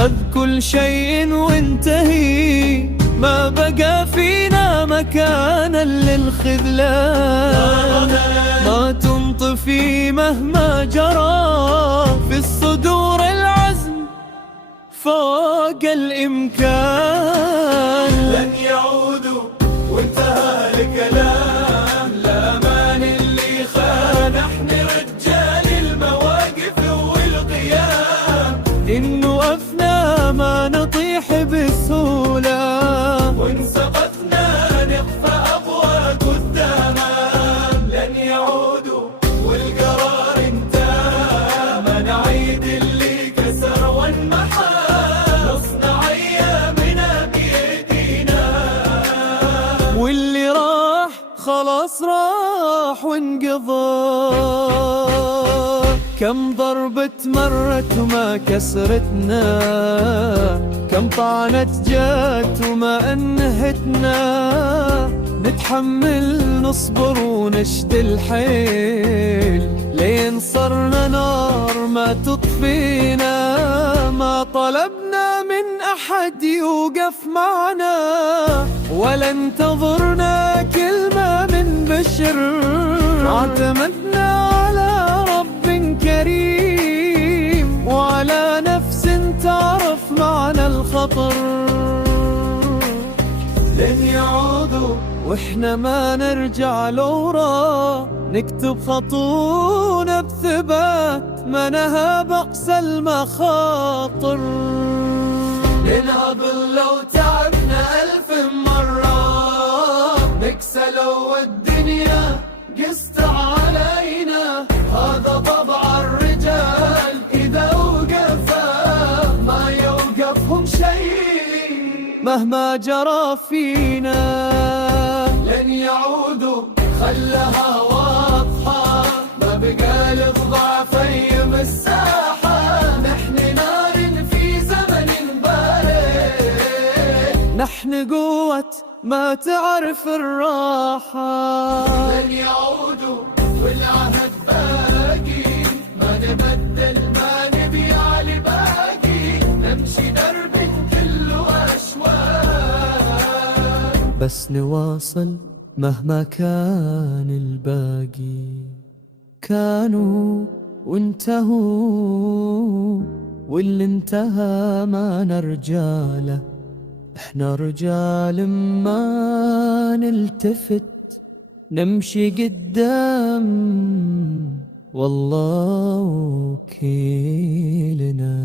خذ كل شيء وانتهي، ما بقى فينا مكانا للخذلان. ما تنطفي مهما جرى في الصدور العزم فوق الإمكان. لن يعودوا وانتهى الكلام، الأمان اللي خان احنا رجال المواقف والقيام. إن وقفنا ما نطيح بسهولة، وإن سقطنا نخفى أقوى قداما. لن يعودوا والقرار انتهى، ما نعيد اللي كسر وانمحى. نصنع أيامنا بيدينا، واللي راح خلاص راح وانقضى. كم ضربة مرت وما كسرتنا، كم طعنت جات وما أنهتنا. نتحمل نصبر ونشد الحيل، لين صرنا نار ما تطفينا. ما طلبنا من أحد يوقف معنا، ولا انتظرنا كلمة من بشر. اعتمدنا على رب كريم، وعلى نفس تعرف معنى الخطر. لن يعودوا واحنا ما نرجع لورا، نكتب خطونا بثبات، ما نهاب أقسى المخاطر. ننهض لو تعبنا ألف مرة، نكسى لو الدنيا قست علينا. هذا طبع الرجال إذا وقفا، ما يوقفهم شيء مهما جرى فينا. لن يعودوا خلها واضحة، ما بقى للضعف أي مساحة. نحن نار في زمن بارد، نحن قوة ما تعرف الراحة. لن يعودوا والعهد باقي، ما نبدل ما نبيع لباقي. نمشي درب كله أشواق، بس نواصل مهما كان الباقي. كانوا وانتهوا، واللي انتهى ما نرجع له. احنا رجال ما نلتفت، نمشي قدام والله وكيلنا.